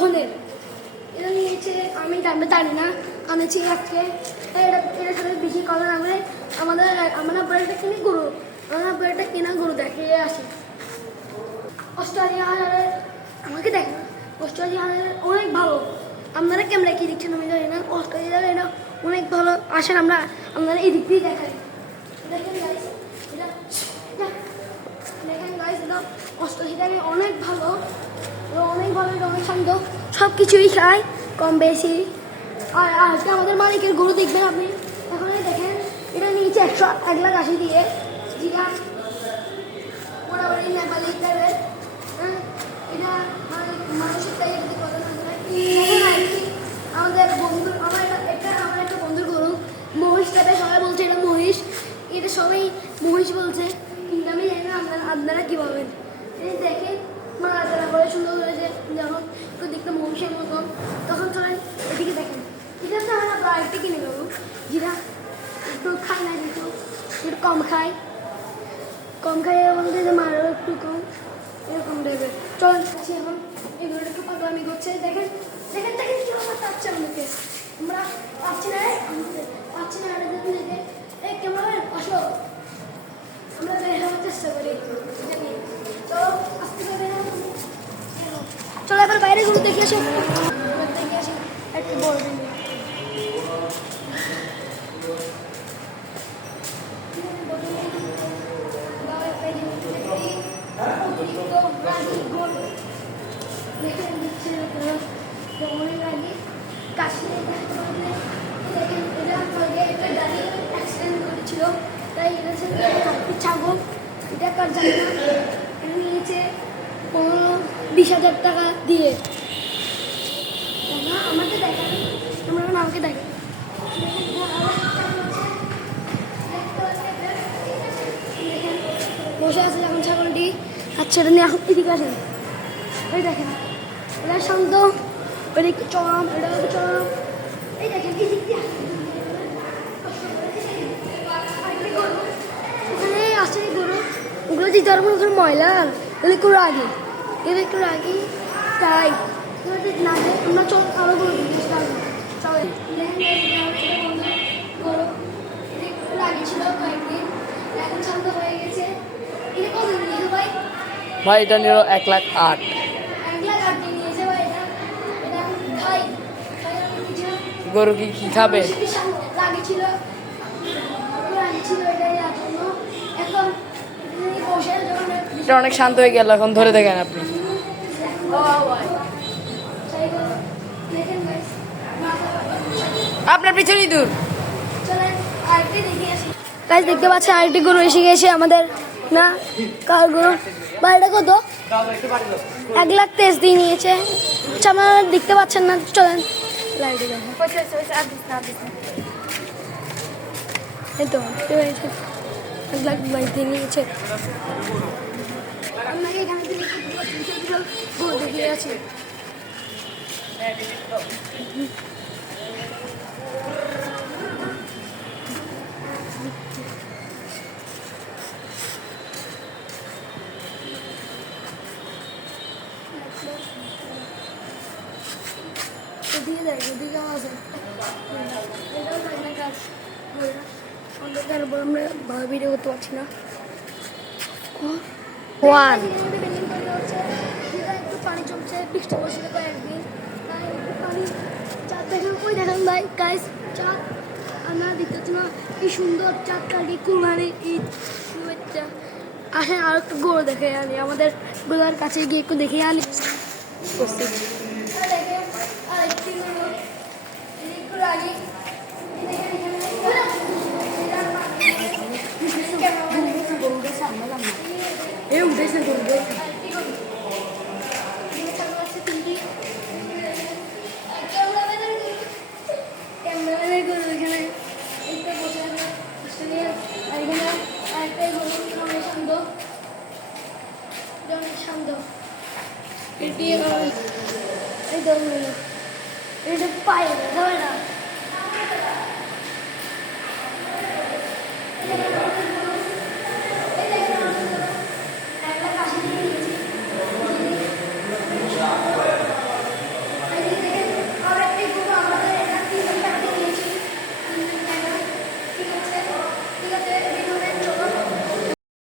ফোনের এটা নিয়েছে আমি জানি না আনেছি আজকে এটার সাথে বেশি কথা না বলে আমরা বইটা কিনে গরু আমরা বইটা কেনা গরু দেখে আসি অস্ট্রেলিয়া আমাকে দেখে না অস্ট্রেলিয়া অনেক ভালো আপনারা ক্যামেরা কি দেখছেন আমি জানি না অস্ট্রেলিয়া এটা অনেক ভালো আসেন আমরা আপনারা এই দিক দিয়ে দেখাই দেখেন গাইস এটা অস্ট্রেলিয়া অনেক ভালো অনেক শান্ত সব কিছুই খায় কম বেশি আর আজকে আমাদের মালিকের গরু দেখবেন আপনি এখন দেখেন এটা নিয়েছে 1,80,000 দিয়ে যেটা মোটামুটি নেপালি টাইপের এটা মানুষের তাই কথা না আমাদের বন্ধু আমার একটা বন্ধুর গরু মহিষ টাইপের সবাই বলছে এটা মহিষ এটা সবাই মহিষ বলছে কিন্তু আমি জানি না আপনারা কী বলবেন দেখে মারা করে সুন্দর করেছে যেমন একটু দেখতে মহিষের মতন তখন চলেন এদিকে দেখেন ঠিক আছে আমরা আরেকটা কিনে নেবো যেটা একটু খাই না যেহেতু একটু কম খাই বলতে যে মারও একটু কম এরকম টাইপের চলেন এখন এগুলো একটু পাগলামি করছে দেখেন কি আমার চাচ্ছে আমাদেরকে আমরা পাচ্ছি না দেখে এই কেমন আসো আমরা বের হওয়ার চেষ্টা করি চলো আস্তে করে চলো এবার বাইরে ঘুরে দেখে আসো একটু বড় দিন ছিল তাই ছাগল এটা কার জানি না এটা নিয়েছে 20,000 টাকা দিয়ে আমাকে দেখেন তোমরা আমাকে দেখেন বসে আছে যখন ছাগলটি আচ্ছা এটা নিয়ে এখন এদিকে আসেন এই দেখেন এটা শান্ত এটা একটু চরম এটা একটু চরম এই দেখেন এদিক দিয়ে ওখানে আসে গরু ওগুলো যে যার ওখানে ময়লা তাহলে একটু রাগি তাই না আমরা চল আরো গরু গরু রাগি ছিল কয়েকদিন এখন শান্ত হয়ে গেছে এটা কত নিয়ে ভাই এটা নিল 1,08,000 নিয়েছে ভাই এটা খাই গরু কি খাবে রাগি ছিল এটাই জন্য এখন বসে এটা অনেক শান্ত হয়ে গেল এখন ধরে দেখেন আপনি আপনার পিছনেই দূর গাইস দেখতে পাচ্ছেন আরেকটি গরু এসে গেছে আমাদের না কার গরু বাড়িটা কত 1,23,000 দিয়ে নিয়েছে আচ্ছা আপনারা দেখতে পাচ্ছেন না চলেন লাইটে দেখেন এই তো 1,22,000 দিয়ে নিয়েছে আপনাকে এখানে গরু দেখিয়ে আছে দিয়ে দেয় ওদিকে আছে আমরা ভালো ভিডিও করতে পারছি না একটু পানি জমছে বৃষ্টি বসে কয়েকদিন তাই একটু পানি চাঁদ দেখেন ওই দেখেন ভাই গাইস চাঁদ আমরা দেখতে না কি সুন্দর চাঁদ কাটি কুরবানির ঈদ শুভেচ্ছা আসেন আর একটু গরু দেখে আনি আমাদের গোলার কাছে গিয়ে একটু দেখে আনি এটা পায়ে না